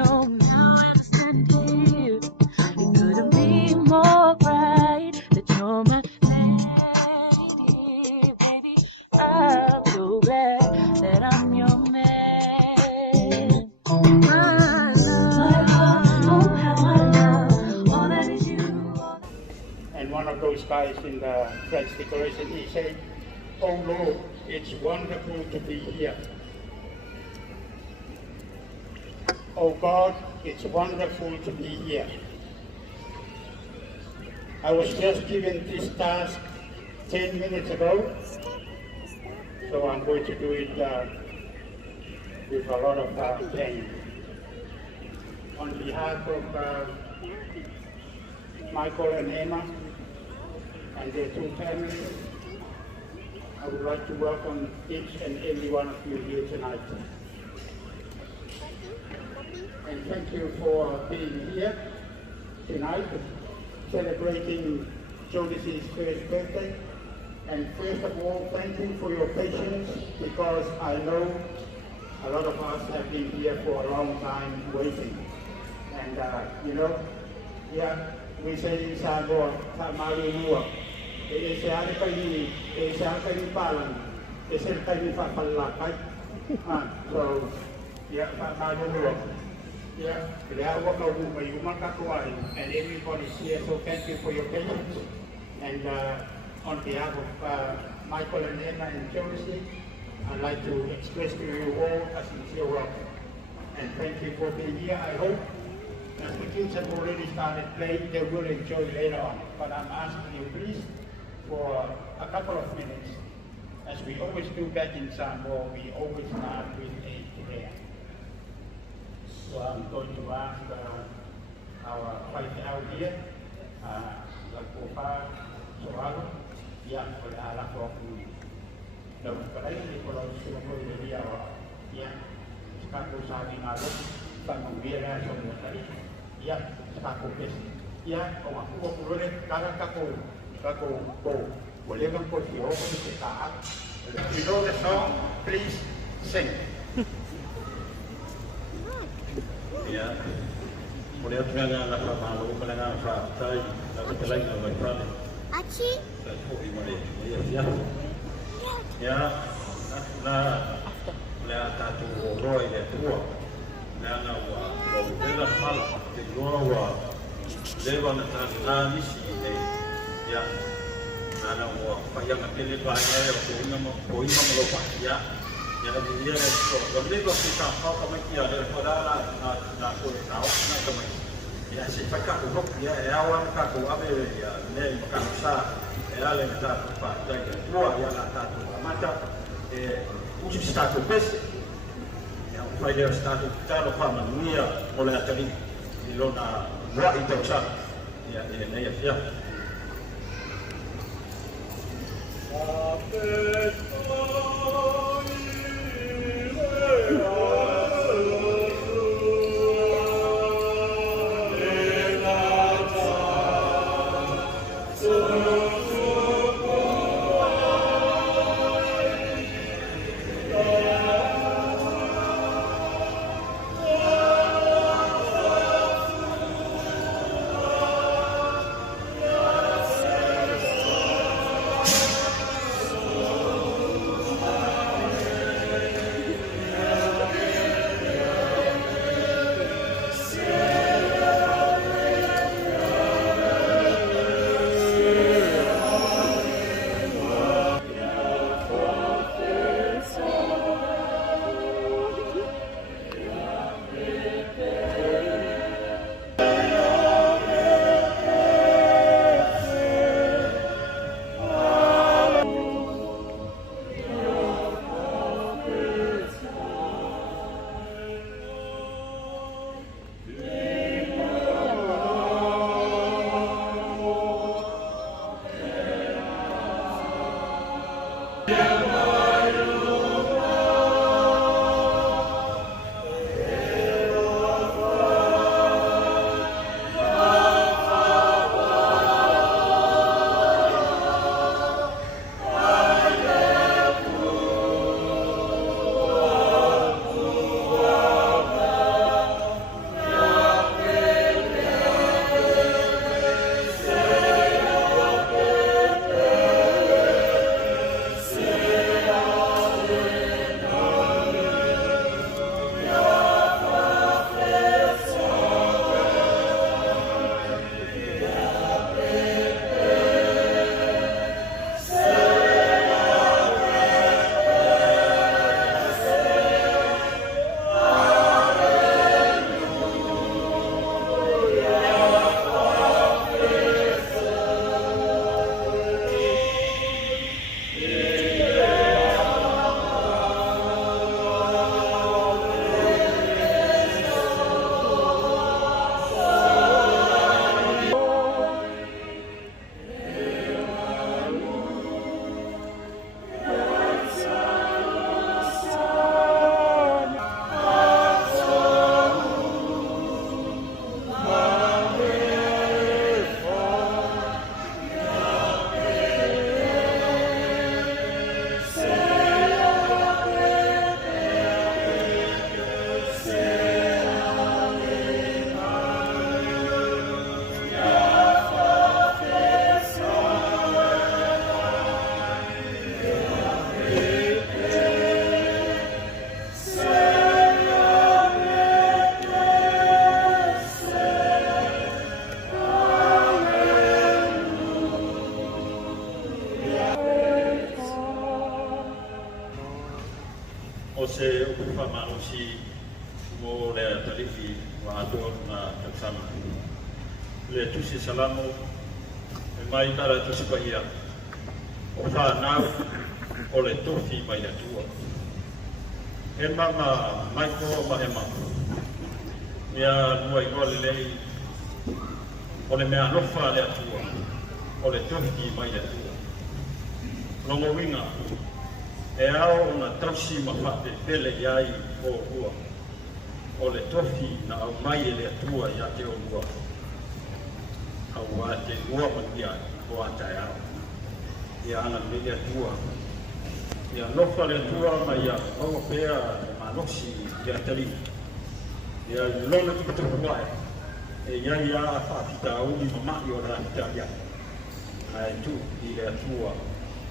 know now I stand here. It couldn't be more right that you're my lady, baby. I'm so glad that I'm your man. My love, oh how I love all that is you. And one of those guys in the French decoration, he said, "Oh Lord, it's wonderful to be here. Oh God, it's wonderful to be here." I was just given this task 10 minutes ago, so I'm going to do it with a lot of pain. On behalf of Michael and Emma and their two families, I would like to welcome each and every one of you here tonight. And thank you for being here tonight, celebrating Jodeci's first birthday. And first of all, thank you for your patience, because I know a lot of us have been here for a long time waiting. And you know, yeah, we say in Samoa, Tamalunua, e se ale kai e se ale kai palan, e se ale kai whapalakai. So, yeah, Tamalunua. Yeah, and everybody's here, so thank you for your patience. And on behalf of Michael and Emma and Jodeci, I'd like to express to you all a sincere welcome. And thank you for being here. I hope as the kids have already started playing, they will enjoy later on. But I'm asking you please for a couple of minutes. As we always do back in Samoa, we always start with a prayer. So I'm going to ask our wife out here, Lakofa Soago, yang berada di dalam kerajaan di Pulau Sulawesi dia, yang sekarang saat ini ada tanggung biaya semua tadi, yang sekarang pes, yang orang tua boleh kalau kako boleh mengkonsumsi sekitar. You know the song? Please sing. Ya, boleh tengah nak malu, tengah fatai, nak terlain nak berani. Aci. Ya, ya, na, boleh tatu roy dia tua, na wa, boleh hal, di luar wa, lewa na misi ya, na wa, payah nak pilih bahaya, koi nama lupa ya. Jadi dia itu, jadi kalau kita tahu kami ada pada nak boleh tahu nak kami. Ya siapa urut ya awam kaku abe ya nem kansa ya le tak apa jadi dua ya nak satu macam usus satu pes yang pada satu kalau pun dunia oleh tadi di lona buat itu sah ya ini ya. o se upa manusi mo le talifi wa ato na taksama. Le tusi salamo e mai tara tusi paia o whanau o le tofi mai atua. E mama mai ko ma he mama. Mea nua i ngole lei o le mea nofa le atua o le tofi mai atua. Longo winga e ao na tausi ma whate pele iai o ua o le tofi na au mai e le atua ia te o ua. Au a te ua mangia o a tae ao. Ia ana me le atua. Ia nofa le atua ma ia o pea ma nosi ia tali. Ia lona tuka tuka wae. E ia ia a whaapita uni ma mai o rāpita ia. Ai tu i le atua.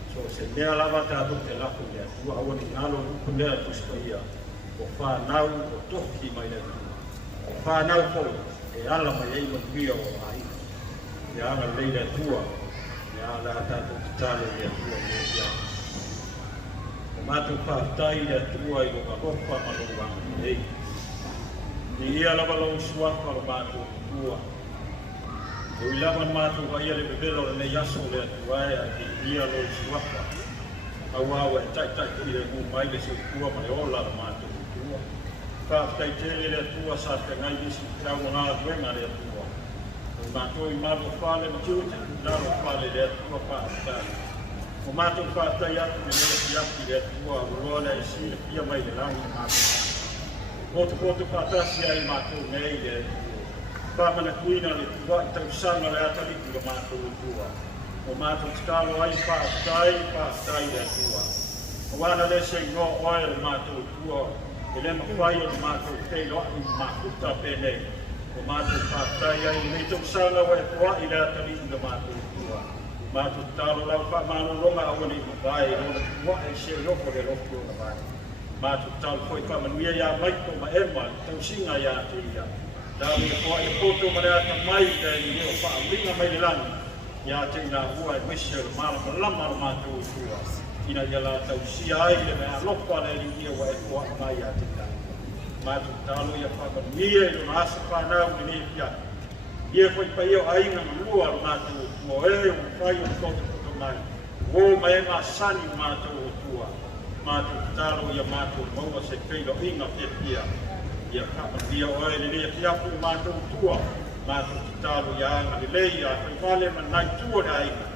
So se mea lava tātou te laku le atua. Awa ni ngalo luku lea tuspa ia. O whanau o toki mai le atua. O whanau po e ala mai ei manuia o ai. Ia anga leila tua, ia ala tātou kitale le atua me ia. O mātou whātai le atua i o maropa maroa ei. Ni ia lava lau suaka o mātou tua. O i lava mātou wa ia le bebelo le nei aso le atua e a ki ia lau suaka. Au awa e tai ki le mu mai le se tua ma le ola le mātou tua. Whātai tere le atua sa te ngai isi tau ngā duenga le atua. O mātou i mātou whāle matiuti, nāro whāle le atua whātai. O mātou whātai atu me lele ki ati le atua, uroa e si le pia mai le langi mātou. Koto whātasi ai mātou nei le atua. Whāmana kuina le tua i tau sanga le ataliku le mātou tua. O mātou tikalo ai whātai le atua. O wana le se ngō oe le mātou tua, e le mawhai o le mātou te loa i mākuta pēnei. O mātou whātai ai, nei tau sanga wai kua i lea tali i le mātou tua. Mātou tālo lau whaamano ronga awa ni mawai, o na kua e se loko le loko o na vai. Mātou tālo koi whaamanuia ia maiko ma ema, tau singa ia te ia. Tālo e kua e poto ma rea ta mai te i leo whaaminga mai le langi. Ia te ina hua e wese o le malama lama o mātou tua. Ina ia la tau sia ai le mea lopa le li ia wa e kua mai ia te langi. Mātou tālo ia whakanuia i lona asa whanau ni ne pia. Ia whai pai o ainga lua o mātou tua, e o whai o koto mai. O mai e ngā sani mātou o tua. Mātou tālo ia mātou maua se peilo inga pia. Ia whakanuia o e ne pia pu mātou tua. Mātou tālo ia anga le lei a whai wale man nai tua le ainga.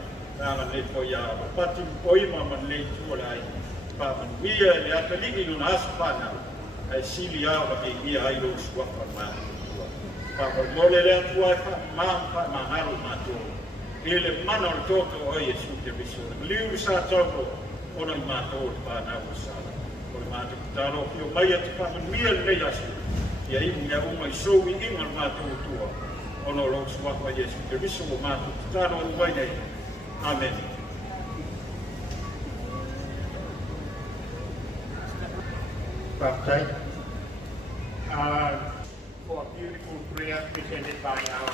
Anga le po ia wapati poima man lei tua le ainga. Whakanuia le ataligi lona asa whanau. Ai sili awa ke ia ai lo suaka mātua. Whakamole lea tua e whaamaharo mātua. E le mana o toto o Iesu te viso. Liu sa tauko ona i mātua o te whanau o sala. O le mātua tāro ki o mai ati whakamia le nei asu. Ia imu mea uma i sowi inga mātua tua. Ona o lo suaka o Iesu te viso o mātua tāro o mai nei. Amen. Baptized. For a beautiful prayer presented by our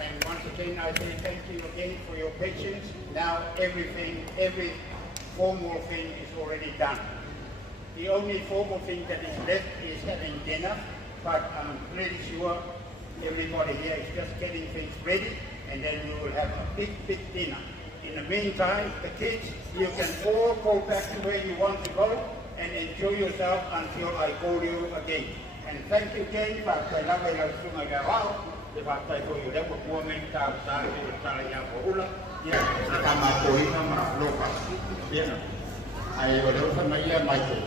and once again I say thank you again for your patience. Now every formal thing is already done. The only formal thing that is left is having dinner, but I'm pretty sure everybody here is just getting things ready, and then we will have a big dinner. In the meantime, the kids, you can all go back to where you want to go and enjoy yourself until I call you again. And thank you again for the love and sunga gawao. The fact that you have a woman to start to tell you for Ula. Yeah, I'm a poema, my local. Yeah, I will open my ear, Michael.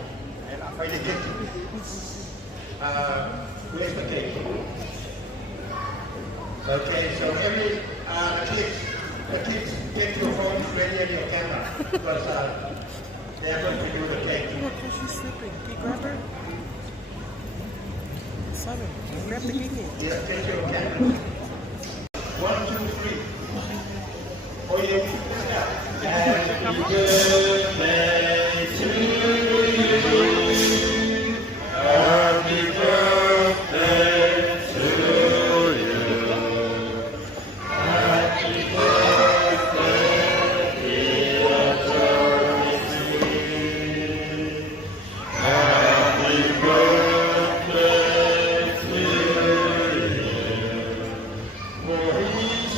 And I find the kids. Where's the cake? Okay, so every the kids get your phones ready and your camera because they are going to do the cake. Look, she's sleeping. Can you grab her? Simon, grab the baby. Yeah, take your camera. 1, 2, 3. Oh, yeah. Happy birthday to you. Happy birthday to you. Happy birthday.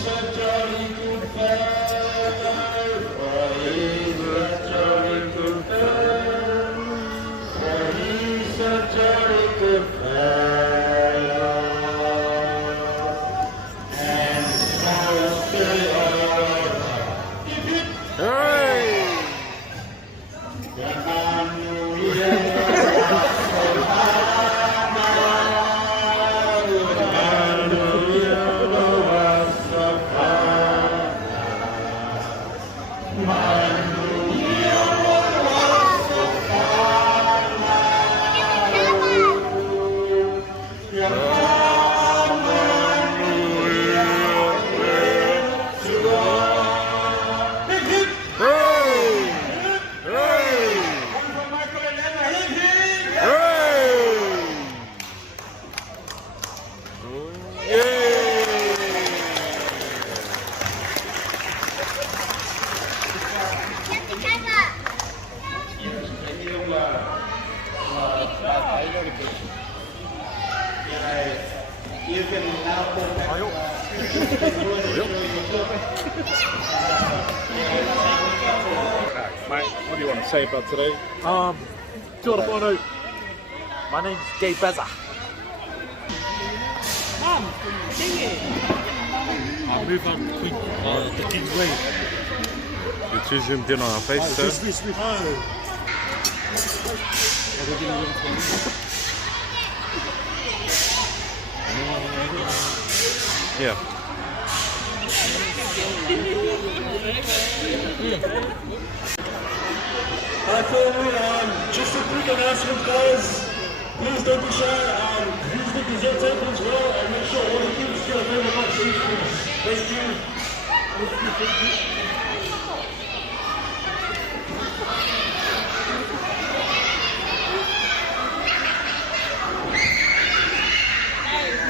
he's a jolly good fellow, for he's a jolly good fellow, for he's a jolly good fellow. And so is Billy You can now go back. Mate, what do you want to say about today? Do you want to find out? My name's Gay Bezza. Mom, sing it. I'll move on quick. The King's Way. You're too zoomed in on our face, sir. This. Yeah. Hi family, just a quick announcement guys. Please don't be shy, use the dessert table as well and make sure all the kids get a very much seats please. Thank you.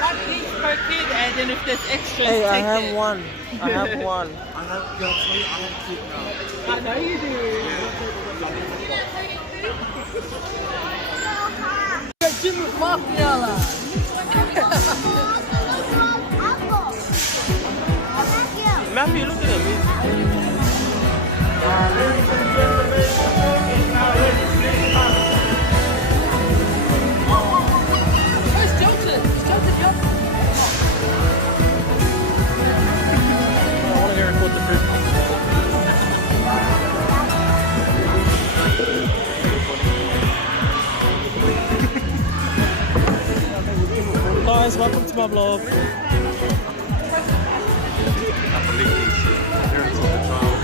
One each per kid, and then if there's extras, Hey, I take have it. one. I have one. I know you do. Jimmy Mafia. Matthew, look at him. Where's Joseph? Joseph, I want to hear him put the food. Guys, welcome to my vlog. Parents of the child.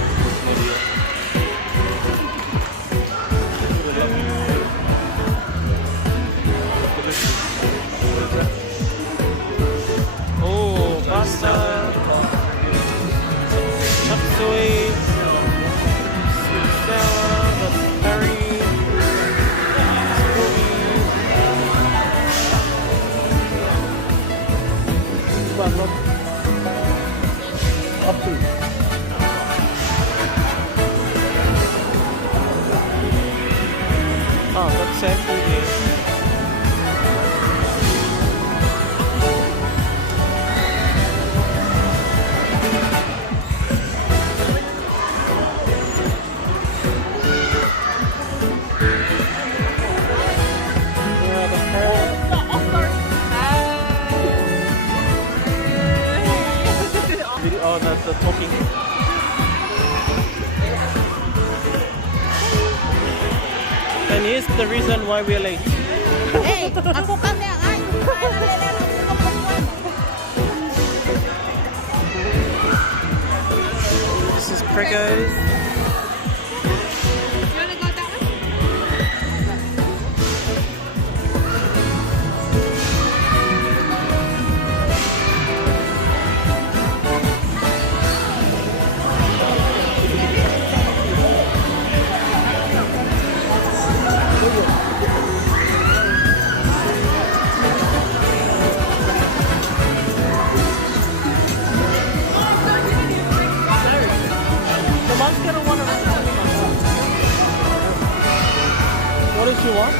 Oh, pasta, chop suey, sweet sour, that's curry, oh, that's sad food here. Oh, that's the talking. And here's the reason why we're late. Hey, ako kami ang This is Prego's. The mom's gonna want to. What does she want?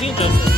meeting Joseph.